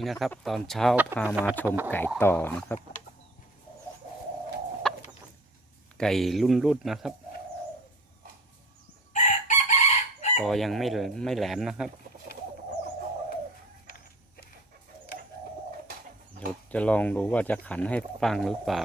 นี่นะครับ ตอนเช้าพามาชมไก่ต่อนะครับ ไก่รุ่นรุ่นนะครับ ต่อยังไม่ไม่แหลมนะครับเดี๋ยวจะลองดูว่าจะขันให้ฟังหรือเปล่า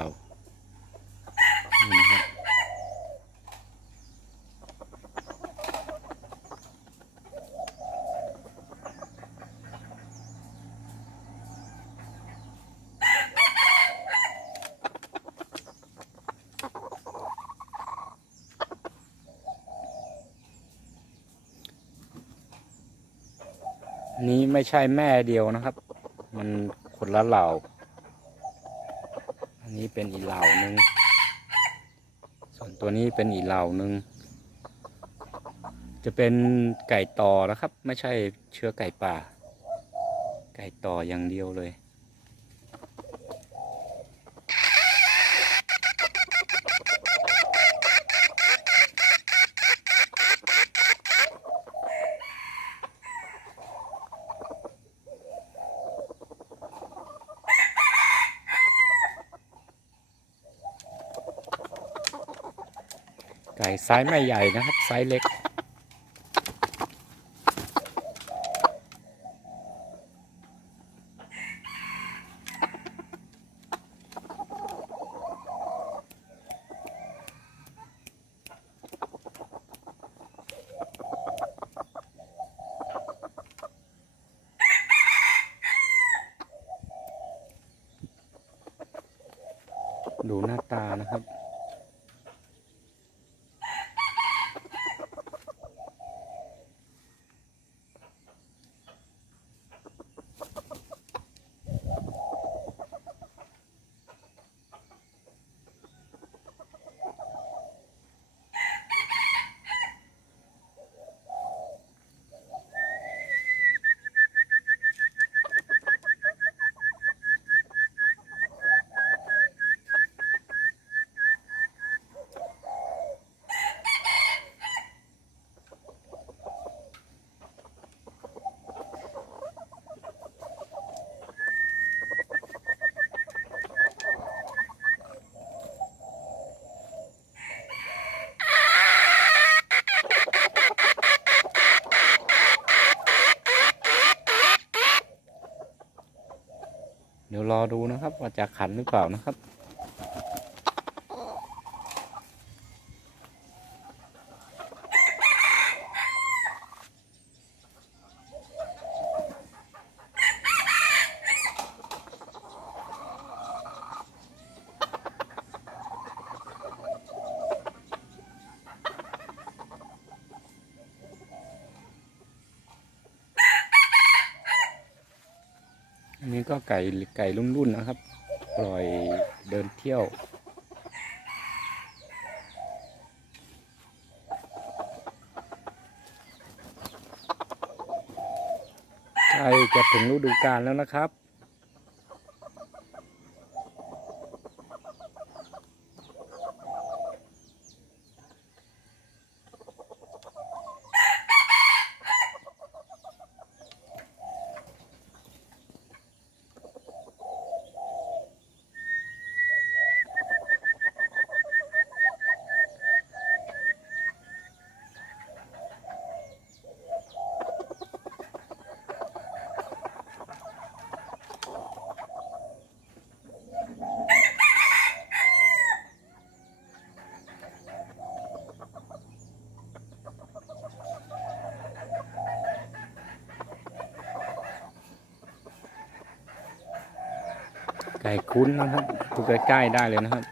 นี้ไม่ใช่แม่เดียวนะครับ มันคนละเหล่า อันนี้เป็นอีเหล่านึง ส่วนตัวนี้เป็นอีเหล่านึง จะเป็นไก่ต่อนะครับ ไม่ใช่เชื้อไก่ป่า ไก่ต่ออย่างเดียวเลย ไก่ไซส์ไม่ใหญ่นะครับไซส์เล็ก ดูหน้าตานะครับ เดี๋ยวรอดูนะครับว่าจะขันหรือเปล่านะครับ อันนี้ก็ไก่ไก่รุ่นๆนะครับ ปล่อยเดินเที่ยว ใกล้จะถึงฤดูกาลแล้วนะครับ คุ้นนะครับดูใกล้ๆได้เลยนะครับ